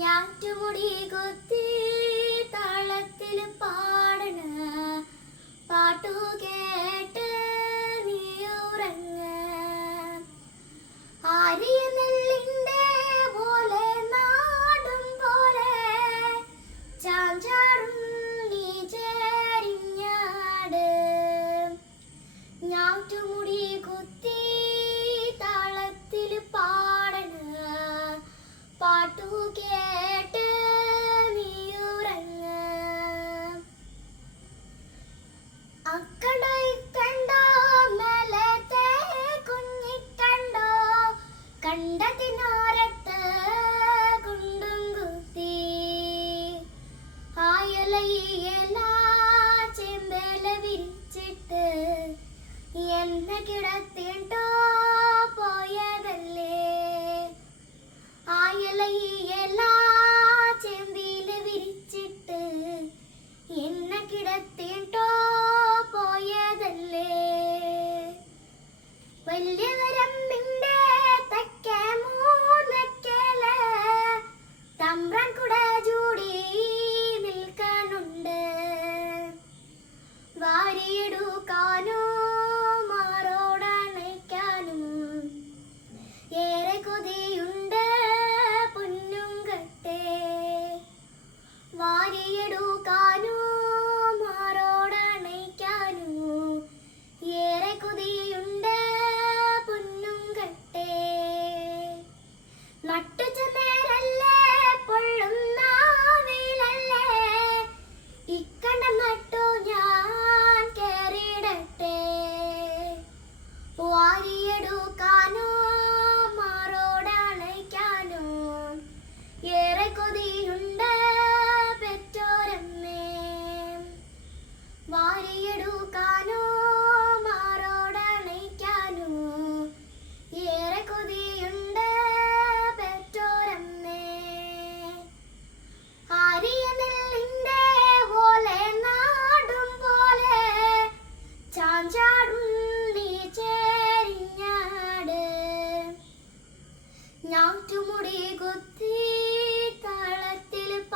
ഞാറ്റുമുടി കുത്തി താളത്തിൽ പാടണ പാട്ടു കേട്ട് നീ ഉറങ്ങ. ആരിയ നെല്ലിന്റെ പോലെ നാടും പോലെ ചാഞ്ചാടും നീ ചേരിഞ്ഞാട്. ഞാറ്റുമുടി കുത്തി താളത്തിൽ പാടണ പാട്ടു കേട്ട് നീ ഉറങ്ങ. അക്കണ്ടോ ഇക്കണ്ടോ മേലത്തെ കുഞ്ഞിക്കണ്ടോ കണ്ടതിനോരത്ത് കുണ്ടും കുത്തി. ആയലയില ചെമ്പേല വിരിച്ചിട്ട് എന്നെ കിടത്തിട്ടോ പോയതല്ലേ. ആയലയില ചെമ്പില് വിരിച്ചിട്ട് എന്നെ കിടത്തിട്ടോ പോയതല്ലേ. വലിയ വരമ്പിന്റെ തെക്കേ മൂലക്കേല് തമ്പ്രാൻ കുട ചൂടി നിൽക്കാനുണ്ട്. വാരിയെടുക്കാനോ മാറോടണയ്ക്കാനും ഏറെ കൊതിയുണ്ട് പൊന്നും കട്ടേ. വാരിയെടുക്കാനോ മാറോടണയ്ക്കാനും ഏറെ കൊതിയുണ്ട് പൊന്നും കട്ടേ. നട്ടുച്ച നേരല്ലേ പൊള്ളുന്ന വെയിലല്ലേ ഇക്കണ്ട നട്ടു ഞാൻ കേറിയിടട്ടെ. വാരിയെടുക്കാനോ മാറോടണയ്ക്കാനോ ഏറെ കൊതിയുണ്ട് പെറ്റോരമ്മേ. വാരിയെടുക്കാനോ മാറോടണയ്ക്കാനോ ഏറെ കൊതിയുണ്ട് പെറ്റോരമ്മേ. ആരിയ നെല്ലിന്റെ പോലെ നാടും പോലെ ചാഞ്ചാടും നീ ചേരിഞ്ഞാട്. ഞാറ്റുമുടി കുത്തി